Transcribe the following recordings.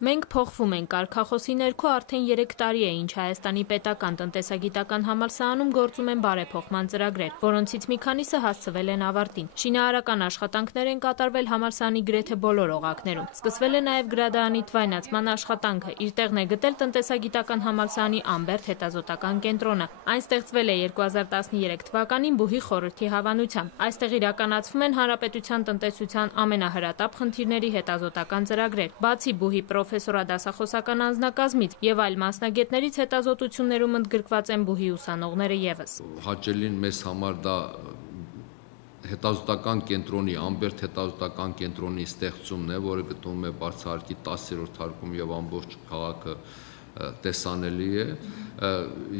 Մենք փոխվում ենք, կարգախոսի ներքո արդեն 3 տարի է, ինչ Հայաստանի պետական տնտեսագիտական համալսարանում գործում են բարեփոխման ծրագրեր, որոնցից մի քանիսը հասցվել են ավարտին։ Շինարարական աշխատանքներ են կատարվել համալսարանի գրեթե բոլոր օղակներում։ Սկսվել է նաև գրադարանի թվայնացման աշխատանքը։ Իր տեղն է գտել տնտեսագիտական համալսարանի Ամբերդ հետազոտական կենտրոնը։ Այն ստեղծվել է 2013 թվականին Բուհի խորհրդի հավանությամբ։ Այստեղ իրականացվում են հանրապետության տնտեսության ամենահրատապ խնդիրների հետազոտական ծրագրեր։ Բացի Բուհի պրոֆեսորադասախոսական անձնակազմից եւ այլ մասնագետներից հետազոտություններում ընդգրկված են Բուհի ուսանողները եւս։ Հաճելին մեզ համար դա հետազոտական կենտրոնի, Ամբերդ հետազոտական կենտրոնի ստեղծումն է, որը գտնվում է բարձրահարկի 10-րդ հարկում եւ ամբողջ քաղաքը տեսանելի է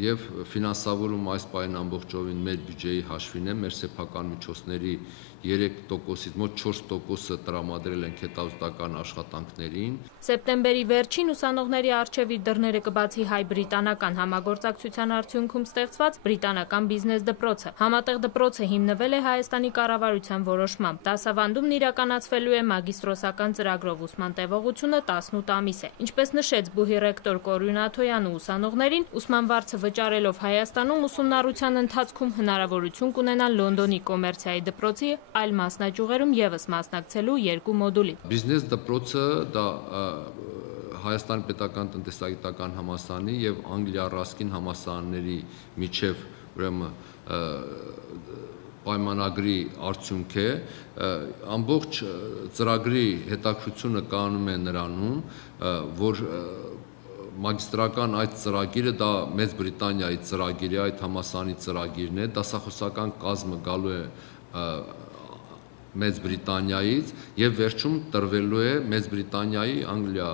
եւ ֆինանսավորում այս պահին ամբողջովին մեր բյուջեի հաշվին է, մեր սեփական միջոցների 3%-ից մոտ 4%-ը տրամադրել ենք հետազոտական աշխատանքներին։ Սեպտեմբերի վերջին ուսանողների առջև իր դռները կբացի հայ-բրիտանական համագործակցության արդյունքում ստեղծված բրիտանական բիզնես դպրոցը։ Համատեղ դպրոցը հիմնվել է Հայաստանի կառավարության որոշմամբ։ Դասավանդումն իրականացվելու է մագիստրոսական ծրագրով, ուսման տևողությունը 18 ամիս է։ Ինչպես նշեց Բուհի ռեկտոր Կորյուն Աթոյանը ուսանողներին, ուսման վարձը վճարելով Հայաստանում ուսումնառության ընթացքում հնարավորություն կունենան Լոնդոնի կոմերցիայի դպրոցի այլ մասնաճյուղերում եւս մասնակցելու 2 մոդուլի։ Բիզնես դպրոցը դա Հայաստանի պետական տնտեսագիտական համալսարանի եւ Անգլիա Ռասկին համալսարանների միջև ուրեմն պայմանագրի արդյունք է, ամբողջ ծրագրի հետաքրքրությունը կանում է նրանում, որ մագիստրական այդ ծրագիրը դա Մեծ Բրիտանիայի ծրագիր է, այդ համալսարանի ծրագիրն է, դասախոսական կազմը գալու է Մեծ Բրիտանիայից եւ վերջում տրվելու է Մեծ Բրիտանիայի Անգլիա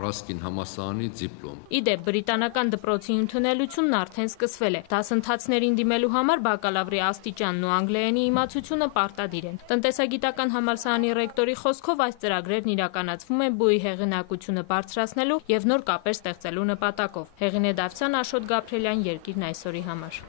Ռասկին համալսարանի դիպլոմ։ Իդեպ բրիտանական դպրոցի ընդունելությունն արդեն սկսվել է։ Դասընթացներին դիմելու համար բակալավրի աստիճանն ու անգլերենի իմացությունը պարտադիր են։ Տնտեսագիտական համալսարանի ռեկտորի խոսքով այս ծրագրերն իրականացվում են Բուհի հեղինակությունը բարձրացնելու եւ նոր կապեր ստեղծելու նպատակով։ Հեղինե Դավթյան, Աշոտ Գաբրելյան, Երկիրն այսօրի համար։